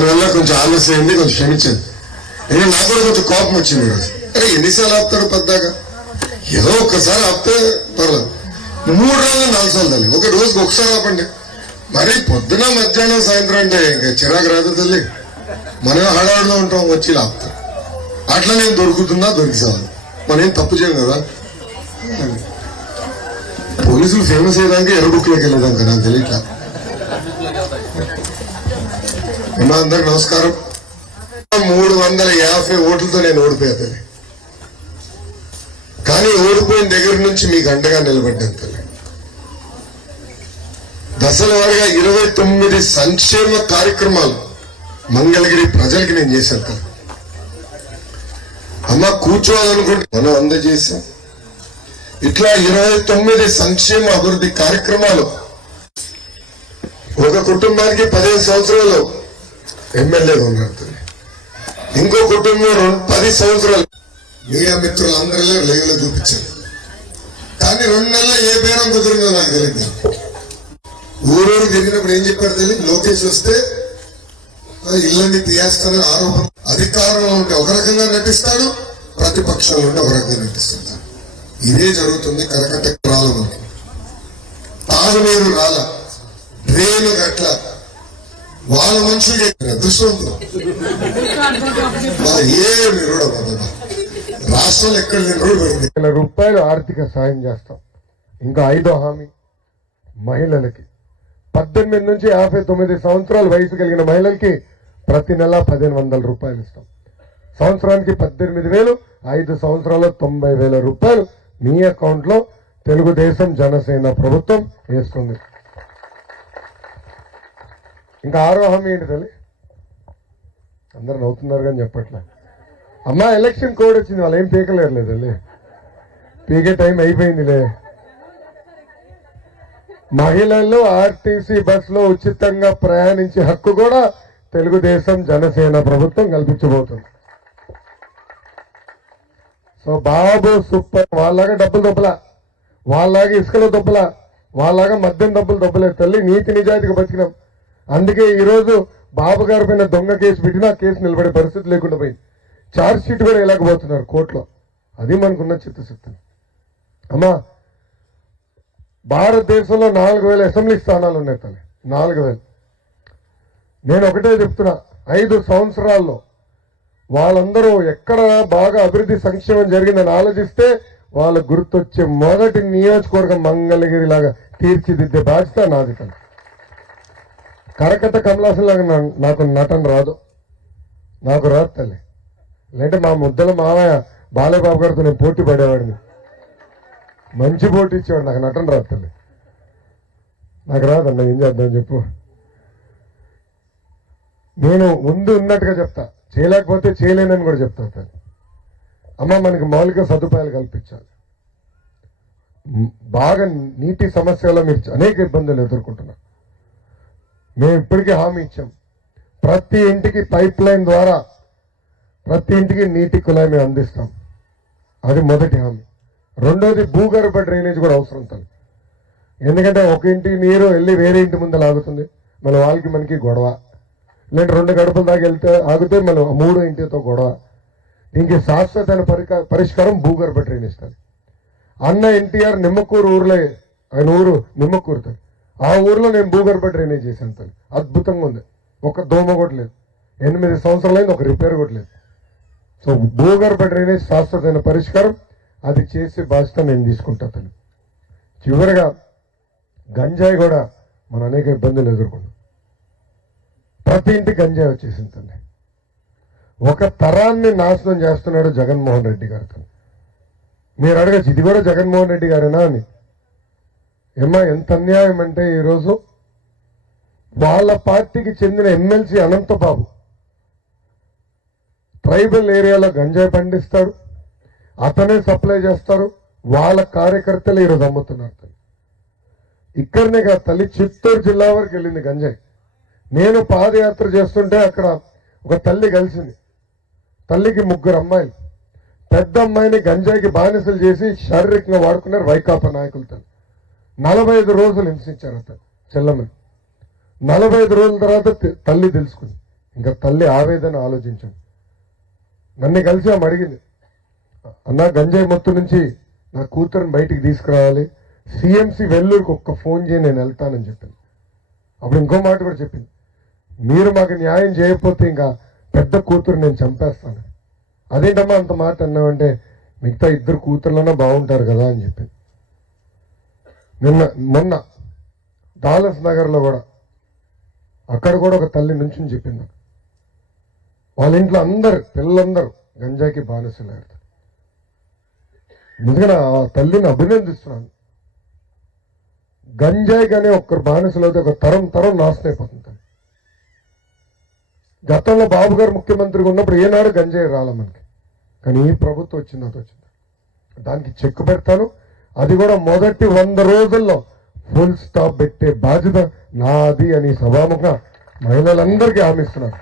దానివల్ల కొంచెం ఆలస్యం అయింది, కొంచెం క్షమించండి. నాకు కూడా కొంచెం కోపం వచ్చింది ఈరోజు. అరే ఎన్నిసార్లు ఆపుతాడు పెద్దగా, ఏదో ఒక్కసారి ఆపితే పర్లేదు. 3 రోజులు 4 సార్లు తల్లి, ఒక రోజుకి ఒకసారి ఆపండి. మరి పొద్దున మధ్యాహ్నం సాయంత్రం అంటే ఇంకా చిరాకు రాదు తల్లి. మనం హడావుడిలో ఉంటాం, వచ్చి ఆపుతాం. అట్లా నేను దొరుకుతున్నా దొరికిసాను, మనం ఏం తప్పు చేయం కదా. పోలీసులు ఫేమస్ అయ్యేదానికి ఎర్ర బుక్లోకి వెళ్ళేదాక నాకు తెలియట్లా. అమ్మా అందరికి నమస్కారం. 350 ఓట్లతో నేను ఓడిపోయాను. కానీ ఓడిపోయిన దగ్గర నుంచి మీకు అండగా నిలబడ్డాను తల్లి. దశల వారిగా 29 సంక్షేమ కార్యక్రమాలు మంగళగిరి ప్రజలకి నేను చేశాను తల్లి. అమ్మ కూర్చోవాలనుకుంటే మనం అందజేశాం. ఇట్లా 29 సంక్షేమ అభివృద్ధి కార్యక్రమాలు. ఒక కుటుంబానికి 15 సంవత్సరాలు ఎమ్మెల్యేగా ఉన్నారు తల్లి. ఇంకో కుటుంబం 10 సంవత్సరాలు. మీడియా మిత్రులందరిలో లైవ్లో చూపించారు. కానీ 2 నెలల ఏ బేరం కుదిరిందో నాకు తెలియదు. ఊరూరు తిరిగినప్పుడు ఏం చెప్పారు తెలియదు. లోకేష్ వస్తే ఇళ్ళని తీయేస్తానని ఆరోపణ. అధికారంలో ఉంటే ఒక రకంగా నటిస్తాడు, ప్రతిపక్షంలో ఉంటే ఒక రకంగా నటిస్తాడు. ఇదే జరుగుతుంది. కరకట్ట రాల మనకి తాగునీరు రాల, డ్రైను గట్ల, వాళ్ళ మనుషులు అదృష్టవంతులు. ఏమి రాష్ట్రంలో ఎక్కడ రూపాయలు ఆర్థిక సాయం చేస్తాం. ఇంకా 5వ హామీ మహిళలకి 18 నుంచి 59 సంవత్సరాల వయసు కలిగిన మహిళలకి ప్రతి నెల 1500 రూపాయలు ఇస్తాం. సంవత్సరానికి 18,000, 5 సంవత్సరాల్లో 90,000 రూపాయలు మీ అకౌంట్ లో తెలుగుదేశం జనసేన ప్రభుత్వం వేస్తుంది. ఇంకా 6వ హామీ ఏంటి తల్లి? అందరు నవ్వుతున్నారు కానీ చెప్పట్లే. అమ్మా ఎలక్షన్ కోడ్ వచ్చింది, వాళ్ళు ఏం పీకలేరు తల్లి. పీకే టైం అయిపోయిందిలే. మహిళలు ఆర్టీసీ బస్సులో ఉచితంగా ప్రయాణించే హక్కు కూడా తెలుగుదేశం జనసేన ప్రభుత్వం కల్పించబోతుంది. సో బాబు సూపర్. వాళ్ళలాగా డబ్బులు దొబ్బలా, వాళ్ళలాగా ఇసుకలో దొబ్బలా, వాళ్ళలాగా మద్యం డబ్బులు దొబ్బలేదు తల్లి. నీతి నిజాయితీగా బతికినాం. అందుకే ఈరోజు బాబు గారి పైన దొంగ కేసు పెట్టినా కేసు నిలబడే పరిస్థితి లేకుండా పోయింది. ఛార్జ్ షీట్ కూడా వెళ్ళకపోతున్నారు కోర్టులో. అది మనకున్న చిత్తశక్తి. అమ్మా భారతదేశంలో 4,000 అసెంబ్లీ స్థానాలు ఉన్నాయి తల్లి. 4,000. నేను ఒకటే చెప్తున్నా, 5 సంవత్సరాల్లో వాళ్ళందరూ ఎక్కడ బాగా అభివృద్ధి సంక్షేమం జరిగిందని ఆలోచిస్తే వాళ్ళకు గుర్తొచ్చే మొదటి నియోజకవర్గం మంగళగిరి లాగా తీర్చిదిద్దే బాధ్యత నాది తల్లి. కరకట్ట కమలాసన్ లాగా నాకు నటన రాదు, నాకు రాదు తల్లి. లేదంటే మా ముద్దల మావయ్య బాలయ్యబాబు గారితో నేను పోటీ పడేవాడిని. మంచి పోటీ ఇచ్చేవాడు. నాకు నటన రాదు తల్లి, నాకు రాదన్న. ఏం చేద్దాం చెప్పు. నేను ముందు ఉన్నట్టుగా చెప్తా, చేయలేకపోతే చేయలేనని కూడా చెప్తా తల్లి. అమ్మ మనకి మౌలిక సదుపాయాలు కల్పించాలి. బాగా నీటి సమస్యలో మీరు అనేక ఇబ్బందులు ఎదుర్కొంటున్నారు. మేము ఇప్పటికీ హామీ ఇచ్చాం. ప్రతి ఇంటికి పైప్ లైన్ ద్వారా ప్రతి ఇంటికి నీటి కుళాయి మేము అందిస్తాం. అది మొదటి హామీ. రెండోది భూగర్భ డ్రైనేజ్ కూడా అవసరం తల్లి. ఎందుకంటే ఒక ఇంటి నీరు వెళ్ళి వేరే ఇంటి ముందు ఆగుతుంది, మళ్ళీ వాళ్ళకి మనకి గొడవ. లేదంటే 2 గడపల దాకా వెళ్తే ఆగితే మళ్ళీ 3 ఇంటితో గొడవ. దీనికి శాశ్వతమైన పరిష్కారం భూగర్భ డ్రైనేజ్ తల్లి. అన్న ఎన్టీఆర్ నిమ్మకూరు ఊర్లో, ఆయన ఊరు నిమ్మకూరు తల్లి. ఆ ఊర్లో నేను భూగర్భ డ్రైనేజ్ చేశాను తల్లి. అద్భుతంగా ఉంది. ఒక దోమ కూడా లేదు. 8 సంవత్సరాలైంది, ఒక రిపేర్ కూడా లేదు. సో భూగర్భ డ్రైనేజ్ శాశ్వతమైన పరిష్కారం, అది చేసే బాధ్యత నేను తీసుకుంటా తల్లి. చివరిగా గంజాయి కూడా మనం అనేక ఇబ్బందులు ఎదుర్కొన్నాం. ప్రతి ఇంటి గంజాయి వచ్చేసింది తల్లి. ఒక తరాన్ని నాశనం చేస్తున్నాడు జగన్మోహన్ రెడ్డి గారు తల్లి. మీరు అడగచ్చు, ఇది కూడా జగన్మోహన్ రెడ్డి గారేనా అని. ఏమ్మా ఎంత అన్యాయం అంటే ఈరోజు వాళ్ళ పార్టీకి చెందిన ఎమ్మెల్సీ అనంతబాబు ట్రైబల్ ఏరియాలో గంజాయి పండిస్తాడు, అతనే సప్లై చేస్తారు. వాళ్ళ కార్యకర్తలు ఈరోజు అమ్ముతున్నారు తల్లి. ఇక్కడనే కాదు తల్లి, చిత్తూరు జిల్లా వరకు వెళ్ళింది గంజాయి. నేను పాదయాత్ర చేస్తుంటే అక్కడ ఒక తల్లి కలిసింది. తల్లికి 3 అమ్మాయిలు. పెద్ద అమ్మాయిని గంజాయికి బానిసలు చేసి శారీరకంగా వాడుకున్నారు వైకాపా నాయకులు తల్లి. 45 రోజులు హింసించారు అతను చెల్లమ్మని. 45 రోజుల తర్వాత తల్లి తెలుసుకుంది ఇంకా తల్లి ఆవేదన ఆలోచించాం. నన్ను కలిసి ఆమె అడిగింది, అన్న గంజాయి మొత్తం నుంచి నా కూతురుని బయటికి తీసుకురావాలి, సిఎంసి వెల్లూరుకి ఒక్క ఫోన్ చేయి, నేను వెళ్తానని చెప్పింది. అప్పుడు ఇంకో మాట కూడా చెప్పింది, మీరు మాకు న్యాయం చేయకపోతే ఇంకా పెద్ద కూతురు నేను చంపేస్తాను. అదేంటమ్మా అంత మాట అన్నావంటే, మిగతా ఇద్దరు కూతుర్లన్నా బాగుంటారు కదా అని చెప్పింది. మొన్న డాలస్ నగర్లో కూడా అక్కడ కూడా ఒక తల్లి నుంచి చెప్పింది, వాళ్ళ ఇంట్లో అందరు పిల్లలందరూ గంజాకి బానిసలు. ఎందుకంటే ఆ తల్లిని అభినందిస్తున్నాను. గంజాయి కానీ ఒక్కరు బానిసలు అయితే ఒక తరం నాశనం అయిపోతుంది. గతంలో బాబు గారు ముఖ్యమంత్రిగా ఉన్నప్పుడు ఏనాడు గంజాయి రాలే మనకి, కానీ ఈ ప్రభుత్వం వచ్చింది, అది వచ్చింది. దానికి చెక్ పెడతాను. అది కూడా మొదటి 100 రోజుల్లో ఫుల్ స్టాప్ పెట్టే బాధ్యత నాది అని సభాముఖంగా మహిళలందరికీ హామీ ఇస్తున్నాను.